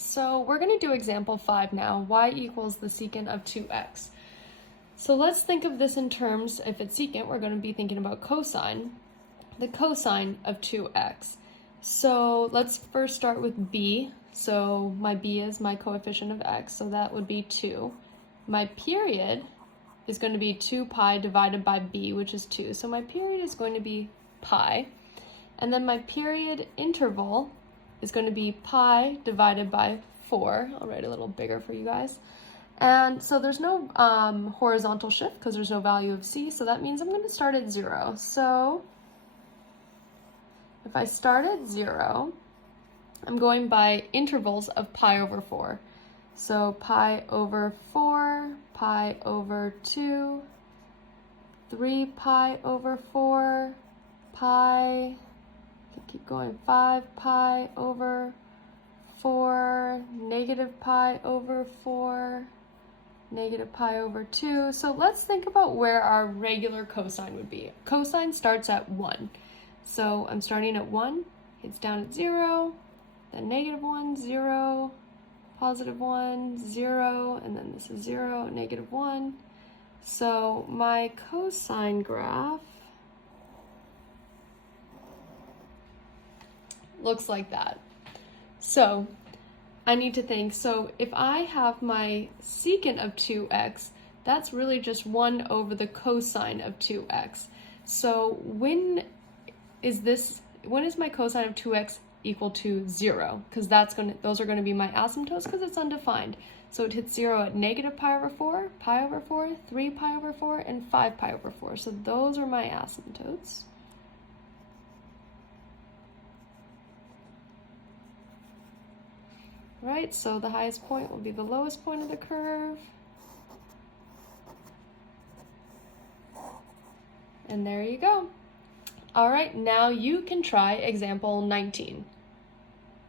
So we're going to do example 5 now, y equals the secant of 2x. So let's think of this in terms, if it's secant, we're going to be thinking about cosine, the cosine of 2x. So let's first start with b. So my b is my coefficient of x, so that would be 2. My period is going to be 2 pi divided by b, which is 2. So my period is going to be pi. And then my period interval is going to be pi divided by 4. I'll write a little bigger for you guys. And so there's no horizontal shift because there's no value of c, so that means I'm going to start at 0. So if I start at 0, I'm going by intervals of pi over 4. So pi over 4, pi over 2, 3 pi over 4, pi, keep going, 5 pi over 4, negative pi over 4, negative pi over 2. So let's think about where our regular cosine would be. Cosine starts at 1. So I'm starting at 1, it's down at 0, then negative 1, 0, positive 1, 0, and then this is 0, negative 1. So my cosine graph looks like that. So I need to think, so if I have my secant of 2x, that's really just 1 over the cosine of 2x. So when is my cosine of 2x equal to 0? Because those are going to be my asymptotes because it's undefined. So it hits 0 at negative pi over 4, 3 pi over 4, and 5 pi over 4. So those are my asymptotes. Right, so the highest point will be the lowest point of the curve. And there you go. All right, now you can try example 19.